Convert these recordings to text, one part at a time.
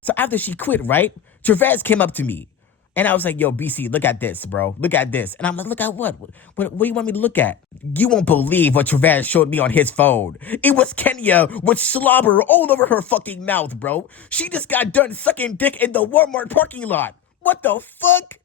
So after she quit, right, Travez came up to me. And I was like, yo, BC, look at this, bro. Look at this. And I'm like, look at what? What do you want me to look at? You won't believe what Travez showed me on his phone. It was Kenya with slobber all over her fucking mouth, bro. She just got done sucking dick in the Walmart parking lot. What the fuck?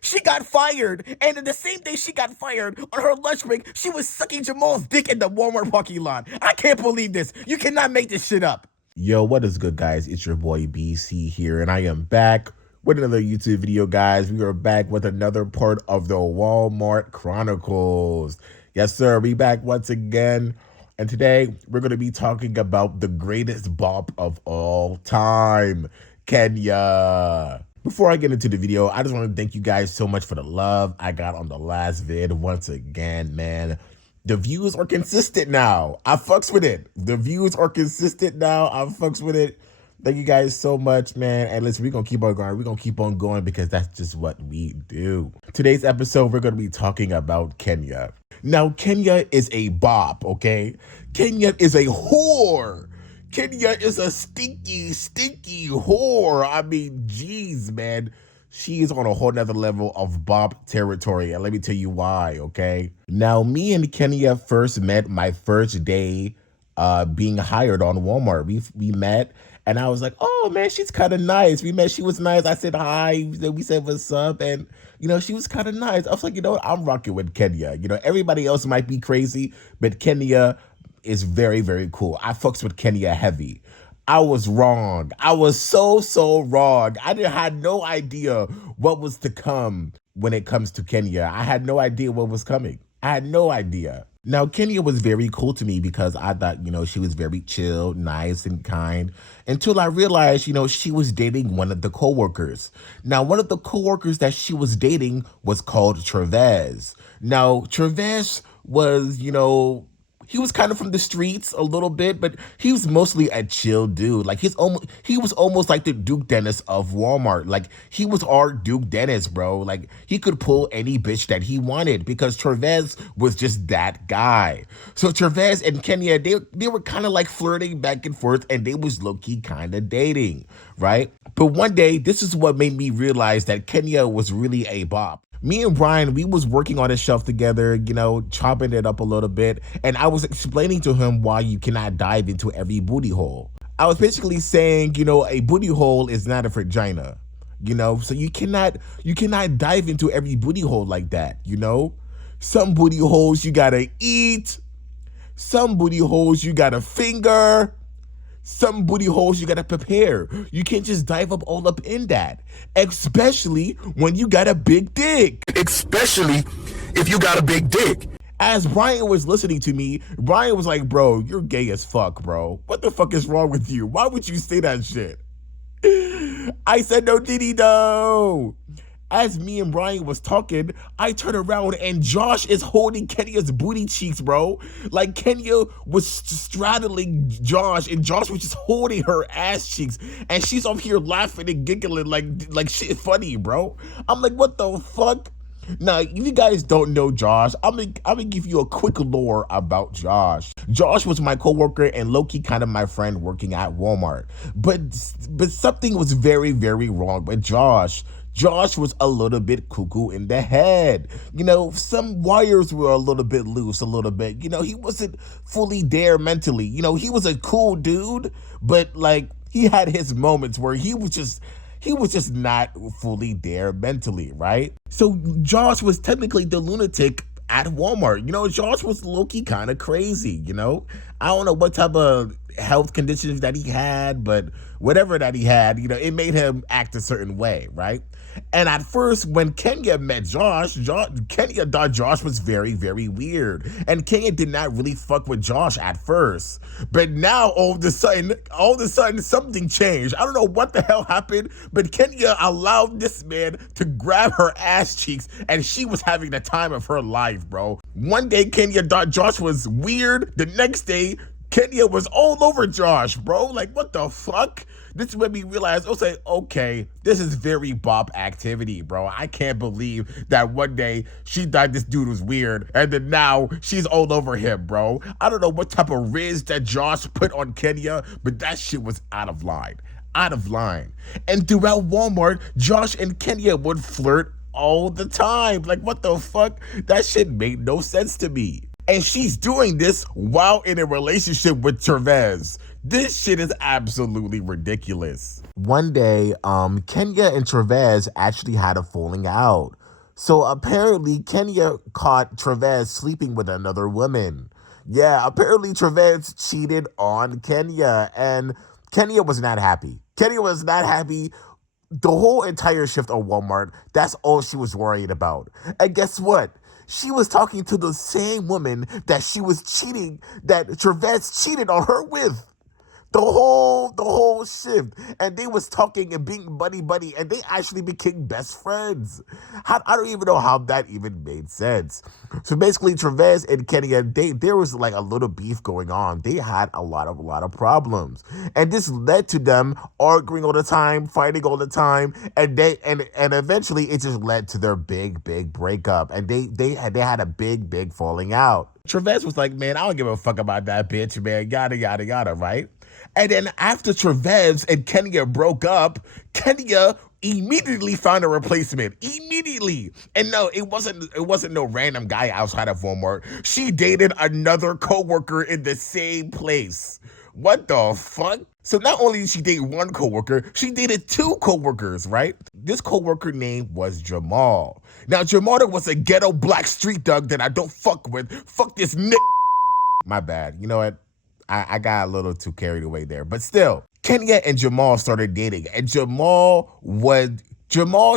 She got fired, and the same day she got fired, on her lunch break, she was sucking Jamal's dick in the Walmart parking lot. I can't believe this. You cannot make this shit up. Yo, what is good, guys? It's your boy BC here, and I am back with another YouTube video, guys. We are back with another part of the Walmart Chronicles. Yes, sir, we back once again. And today, we're going to be talking about the greatest bop of all time, Kenya. Before I get into the video, I just want to thank you guys so much for the love I got on the last vid. Once again, man, the views are consistent now. I fucks with it. The views are consistent now. I fucks with it. Thank you guys so much, man. And listen, we're going to keep on going. We're going to keep on going because that's just what we do. Today's episode, we're going to be talking about Kenya. Now, Kenya is a bop, okay? Kenya is a whore. Kenya is a stinky, stinky whore. I mean, geez, man. She is on a whole nother level of bop territory. And let me tell you why, okay? Now, me and Kenya first met my first day being hired on Walmart. We met, and I was like, oh, man, she's kind of nice. We met. She was nice. I said hi. We said, what's up? And, you know, she was kind of nice. I was like, you know what? I'm rocking with Kenya. You know, everybody else might be crazy, but Kenya is very, very cool. I fucks with Kenya heavy. I was wrong. I was so wrong. I had no idea what was to come when it comes to Kenya. I had no idea what was coming. I had no idea. Now, Kenya was very cool to me because I thought, you know, she was very chill, nice, and kind, until I realized, you know, she was dating one of the coworkers. Now, one of the coworkers that she was dating was called Travez. Now, Travez was, you know, he was kind of from the streets a little bit, but he was mostly a chill dude. Like he was almost like the Duke Dennis of Walmart. Like he was our Duke Dennis, bro. Like he could pull any bitch that he wanted because Travez was just that guy. So Travez and Kenya, they were kind of like flirting back and forth, and they was low-key kind of dating, right? But one day, this is what made me realize that Kenya was really a bop. Me and Brian, we was working on a shelf together, you know, chopping it up a little bit. And I was explaining to him why you cannot dive into every booty hole. I was basically saying, you know, a booty hole is not a vagina, you know, so you cannot dive into every booty hole like that, you know. Some booty holes you gotta eat. Some booty holes you gotta finger. Some booty holes you gotta prepare. You can't just dive all up in that. Especially when you got a big dick. Especially if you got a big dick. As Brian was listening to me, Brian was like, bro, you're gay as fuck, bro. What the fuck is wrong with you? Why would you say that shit? I said, no, Diddy, no. As me and Brian was talking, I turn around and Josh is holding Kenya's booty cheeks, bro. Like Kenya was straddling Josh, and Josh was just holding her ass cheeks, and she's up here laughing and giggling like shit funny, bro. I'm like, what the fuck? Now, if you guys don't know Josh, I'm gonna give you a quick lore about Josh. Josh was my coworker and low-key kind of my friend working at Walmart. But something was very, very wrong with Josh. Josh was a little bit cuckoo in the head. You know, some wires were a little bit loose, a little bit. You know, he wasn't fully there mentally. You know, he was a cool dude, but like he had his moments where he was just not fully there mentally, right? So Josh was technically the lunatic at Walmart. You know, Josh was low-key kind of crazy, you know? I don't know what type of health conditions that he had, but whatever that he had, you know, it made him act a certain way, right? And at first, when Kenya met Josh, Kenya thought Josh was very, very weird. And Kenya did not really fuck with Josh at first. But now, all of a sudden, something changed. I don't know what the hell happened, but Kenya allowed this man to grab her ass cheeks, and she was having the time of her life, bro. One day, Kenya thought Josh was weird. The next day, Kenya was all over Josh, bro. Like, what the fuck? This made me realize, I was like, okay, this is very bop activity, bro. I can't believe that one day she thought this dude was weird, and then now she's all over him, bro. I don't know what type of riz that Josh put on Kenya, but that shit was out of line. out of line. And throughout Walmart, Josh and Kenya would flirt all the time. Like, what the fuck? That shit made no sense to me. And she's doing this while in a relationship with Trevez. This shit is absolutely ridiculous. One day, Kenya and Trevez actually had a falling out. So apparently, Kenya caught Trevez sleeping with another woman. Yeah, apparently Trevez cheated on Kenya, and Kenya was not happy. Kenya was not happy the whole entire shift at Walmart. That's all she was worried about. And guess what? She was talking to the same woman that she was cheating, that Trevez cheated on her with. The whole shift, and they was talking and being buddy, and they actually became best friends. I don't even know how that even made sense. So basically, Trevez and Kenya, there was like a little beef going on. They had a lot of problems, and this led to them arguing all the time, fighting all the time, and eventually it just led to their big breakup, and they had a big falling out. Trevez was like, man, I don't give a fuck about that bitch, man, yada, right? And then after Trevez and Kenya broke up, Kenya immediately found a replacement. Immediately. And no, it wasn't no random guy outside of Walmart. She dated another coworker in the same place. What the fuck? So not only did she date one coworker, she dated two coworkers, right? This coworker name was Jamal. Now Jamal was a ghetto black street thug that I don't fuck with. Fuck this nigga. My bad. You know what? I got a little too carried away there. But still, Kenya and Jamal started dating, and Jamal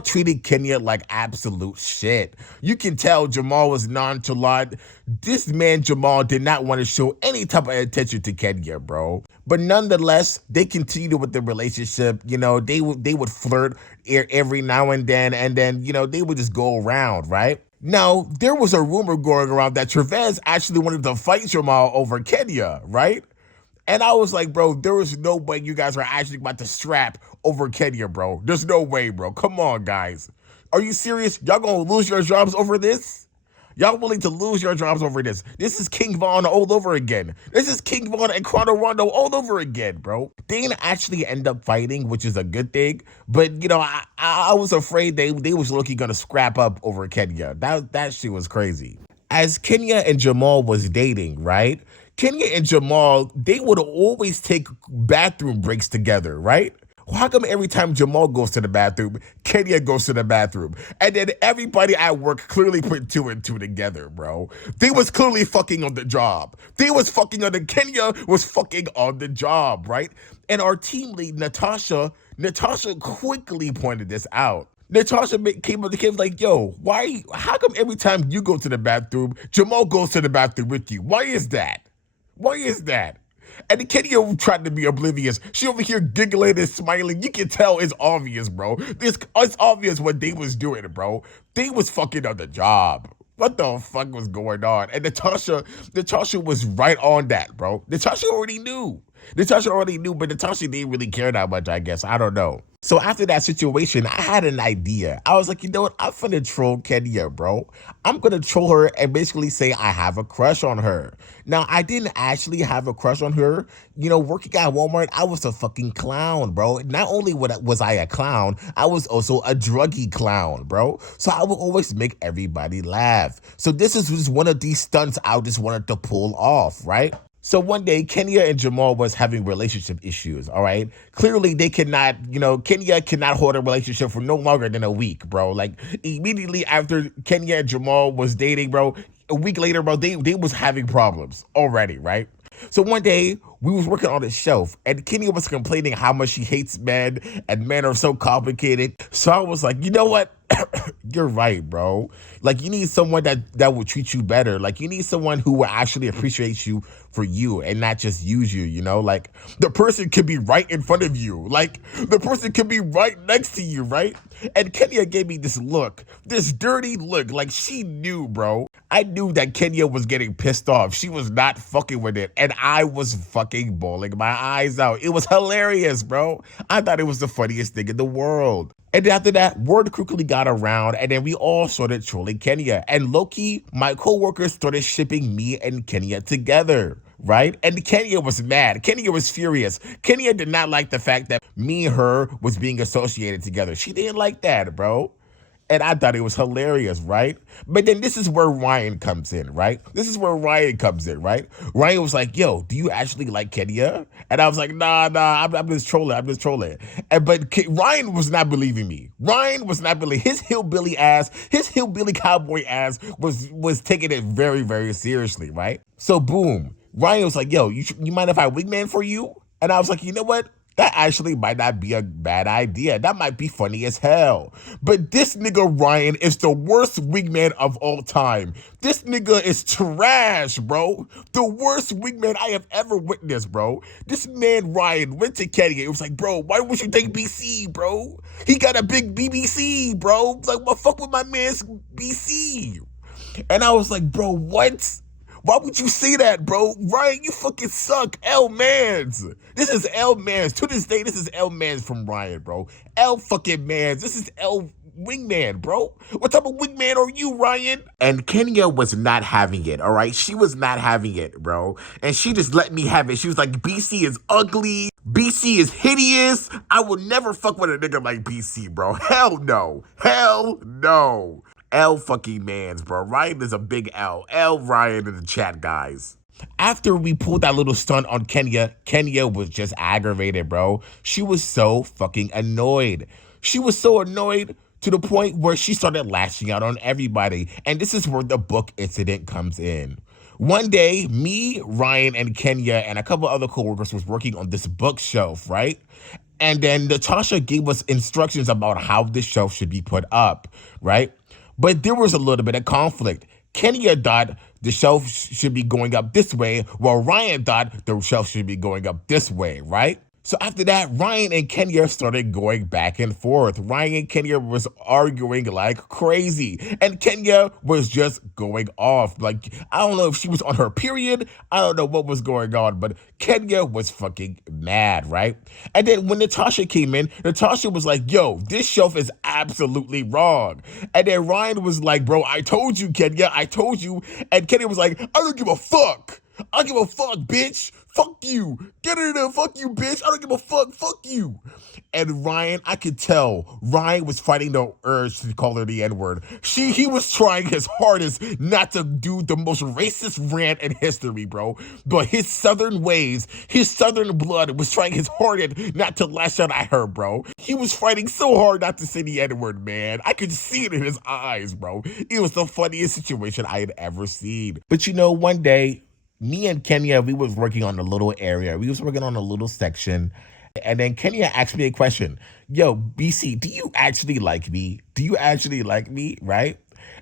treated Kenya like absolute shit. You can tell Jamal was nonchalant. This man Jamal did not want to show any type of attention to Kenya, bro. But nonetheless, they continued with the relationship. You know, they would flirt every now and then, you know, they would just go around, right? Now, there was a rumor going around that Trevez actually wanted to fight Jamal over Kenya, right? And I was like, bro, there was no way you guys are actually about to strap over Kenya, bro. There's no way, bro. Come on, guys. Are you serious? Y'all gonna lose your jobs over this? Y'all willing to lose your jobs over this? This is King Von all over again. This is King Von and Chrono Rondo all over again, bro. They didn't actually end up fighting, which is a good thing. But, you know, I was afraid they was looking gonna scrap up over Kenya. That shit was crazy. As Kenya and Jamal was dating, right? Kenya and Jamal, they would always take bathroom breaks together, right? How come every time Jamal goes to the bathroom, Kenya goes to the bathroom? And then everybody at work clearly put two and two together, bro. They was clearly fucking on the job. Kenya was fucking on the job, right? And our team lead, Natasha quickly pointed this out. Natasha came like, yo, how come every time you go to the bathroom, Jamal goes to the bathroom with you? Why is that? And Kenya tried to be oblivious. She over here giggling and smiling. You can tell it's obvious, bro. It's obvious what they was doing, bro. They was fucking on the job. What the fuck was going on? And Natasha was right on that, bro. Natasha already knew, but Natasha didn't really care that much, I guess. I don't know. So after that situation, I had an idea. I was like, you know what? I'm finna troll Kenya, bro. I'm gonna troll her and basically say I have a crush on her. Now, I didn't actually have a crush on her. You know, working at Walmart, I was a fucking clown, bro. Not only was I a clown, I was also a druggy clown, bro. So I would always make everybody laugh. So this is just one of these stunts I just wanted to pull off, right? So one day, Kenya and Jamal was having relationship issues, all right? Clearly, they cannot, Kenya cannot hold a relationship for no longer than a week, bro. Like, immediately after Kenya and Jamal was dating, bro, a week later, bro, they was having problems already, right? So one day, we was working on the shelf, and Kenya was complaining how much she hates men, and men are so complicated. So I was like, you know what? You're right, bro. Like, you need someone that will treat you better. Like, you need someone who will actually appreciate you for you and not just use you, you know? Like, the person could be right in front of you. Like, the person could be right next to you, right? And Kenya gave me this look, this dirty look. Like, she knew, bro. I knew that Kenya was getting pissed off. She was not fucking with it. And I was fucking bawling my eyes out. It was hilarious, bro. I thought it was the funniest thing in the world. And after that, word quickly got around, and then we all started trolling Kenya. And low-key, my coworkers started shipping me and Kenya together. right? And Kenya was mad. Kenya was furious. Kenya did not like the fact that me and her was being associated together. She didn't like that, bro. And I thought it was hilarious, right? But then this is where Ryan comes in, right? This is where Ryan comes in, right? Ryan was like, yo, do you actually like Kenya? And I was like, nah, I'm just trolling. I'm just trolling. Ryan was not believing me. Ryan was not believing his hillbilly ass, his hillbilly cowboy ass was taking it very, very seriously, right? So boom, Ryan was like, yo, you mind if I wingman for you? And I was like, you know what? That actually might not be a bad idea. That might be funny as hell. But this nigga Ryan is the worst wingman of all time. This nigga is trash, bro. The worst wingman I have ever witnessed, bro. This man Ryan went to Kenya. It was like, bro, why would you take BC, bro? He got a big BBC, bro. Like, what fuck with my man's BC? And I was like, bro, what? Why would you say that, bro? Ryan, you fucking suck. L Mans. This is L Mans. To this day, this is L Mans from Ryan, bro. L fucking Mans. This is L wingman, bro. What type of wingman are you, Ryan? And Kenya was not having it, all right? She was not having it, bro. And she just let me have it. She was like, BC is ugly. BC is hideous. I will never fuck with a nigga like BC, bro. Hell no. Hell no. L fucking mans, bro. Ryan is a big L. L Ryan in the chat, guys. After we pulled that little stunt on Kenya, Kenya was just aggravated, bro. She was so fucking annoyed. She was so annoyed to the point where she started lashing out on everybody. And this is where the book incident comes in. One day, me, Ryan, and Kenya, and a couple other coworkers was working on this bookshelf, right? And then Natasha gave us instructions about how this shelf should be put up, right? But there was a little bit of conflict. Kenya thought the shelf should be going up this way, while Ryan thought the shelf should be going up this way, right? So after that, Ryan and Kenya started going back and forth. Ryan and Kenya was arguing like crazy. And Kenya was just going off. Like, I don't know if she was on her period. I don't know what was going on, but Kenya was fucking mad, right? And then when Natasha came in, Natasha was like, yo, this shelf is absolutely wrong. And then Ryan was like, bro, I told you, Kenya, I told you. And Kenya was like, I don't give a fuck. I don't give a fuck, bitch. Fuck you. Get in there. Fuck you, bitch. I don't give a fuck. Fuck you. And Ryan, I could tell Ryan was fighting the urge to call her the N-word. He was trying his hardest not to do the most racist rant in history, bro. But his southern ways, his southern blood was trying his hardest not to lash out at her, bro. He was fighting so hard not to say the N-word, man. I could see it in his eyes, bro. It was the funniest situation I had ever seen. But you know, one day, me and Kenya, we was working on a little area. We was working on a little section. And then Kenya asked me a question. Yo, BC, do you actually like me? Do you actually like me? Right?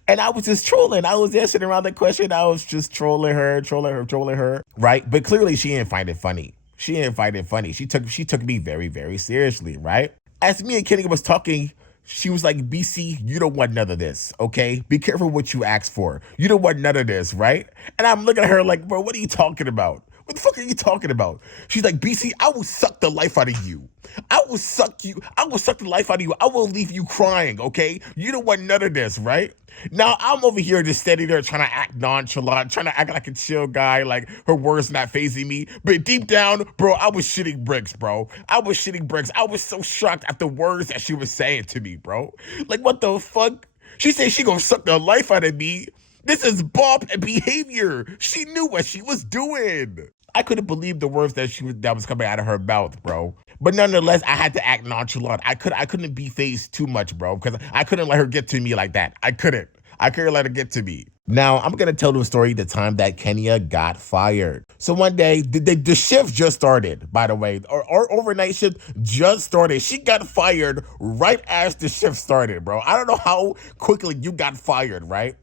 And I was just trolling. I was answering around the question. I was just trolling her. Right? But clearly she didn't find it funny. She didn't find it funny. She took me very, very seriously, right? As me and Kenya was talking, she was like, BC, you don't want none of this, okay? Be careful what you ask for. You don't want none of this, right? And I'm looking at her like, bro, what are you talking about? What the fuck are you talking about? She's like, BC, I will suck the life out of you. I will suck the life out of you. I will leave you crying, okay? You don't want none of this, right? Now, I'm over here just standing there trying to act nonchalant, trying to act like a chill guy, like her words not fazing me. But deep down, bro, I was shitting bricks, bro. I was shitting bricks. I was so shocked at the words that she was saying to me, bro. Like, what the fuck? She said she gonna suck the life out of me. This is BOP behavior. She knew what she was doing. I couldn't believe the words that was coming out of her mouth, bro. But nonetheless, I had to act nonchalant. I couldn't be phased too much, bro, because I couldn't let her get to me like that. I couldn't let her get to me. Now, I'm going to tell the story the time that Kenya got fired. So one day, the shift just started, by the way. Our overnight shift just started. She got fired right as the shift started, bro. I don't know how quickly you got fired, right?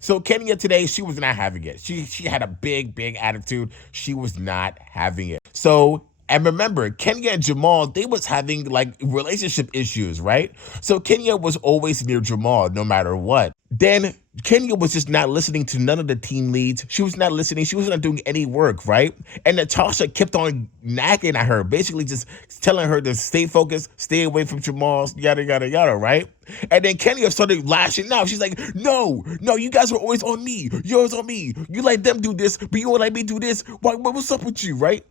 So Kenya today, she was not having it. She had a big attitude. She was not having it. So And remember, Kenya and Jamal, they was having like relationship issues, right? So Kenya was always near Jamal no matter what. Then Kenya was just not listening to none of the team leads. She was not listening. She was not doing any work, right? And Natasha kept on nagging at her, basically just telling her to stay focused, stay away from Jamal, yada, yada, yada, right? And then Kenya started lashing out. She's like, no, no, you guys were always on me. You're always on me. You let them do this, but you won't let me do this. What's up with you, right?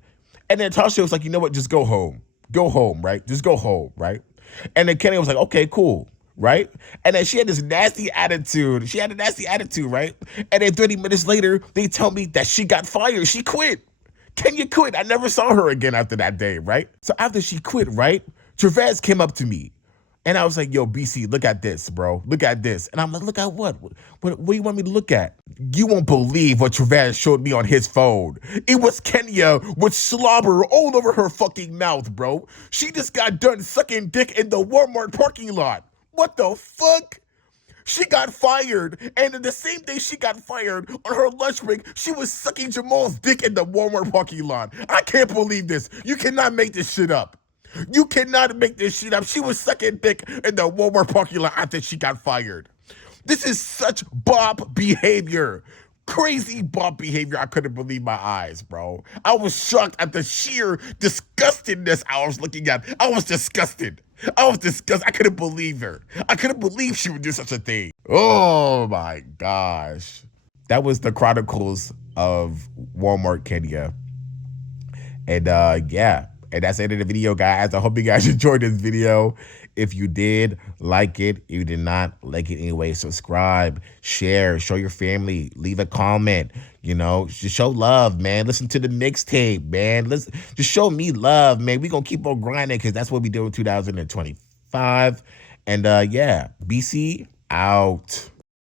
And then Tasha was like, you know what? Just go home. Go home, right? Just go home, right? And then Kenny was like, okay, cool, right? And then she had this nasty attitude. She had a nasty attitude, right? And then 30 minutes later, they tell me that she got fired. She quit. Kenya quit. I never saw her again after that day, right? So after she quit, right? Travis came up to me and I was like, yo, BC, look at this, bro. Look at this. And I'm like, look at what? What do you want me to look at? You won't believe what Travis showed me on his phone. It was Kenya with slobber all over her fucking mouth, bro. She just got done sucking dick in the Walmart parking lot. What the fuck? She got fired, and the same day she got fired, on her lunch break, she was sucking Jamal's dick in the Walmart parking lot. I can't believe this. You cannot make this shit up. You cannot make this shit up. She was sucking dick in the Walmart parking lot after she got fired. This is such BOP behavior. Crazy BOP behavior. I couldn't believe my eyes, bro. I was shocked at the sheer disgustingness I was looking at. I was disgusted. I was disgusted. I couldn't believe her. I couldn't believe she would do such a thing. Oh my gosh. That was the Chronicles of Walmart Kenya. And yeah, and that's the end of the video, guys. I hope you guys enjoyed this video. If you did, like it. If you did not, like it anyway. Subscribe, share, show your family, leave a comment. You know, just show love, man. Listen to the mixtape, man. Listen, just show me love, man. We gonna keep on grinding because that's what we do in 2025. And yeah, BC out.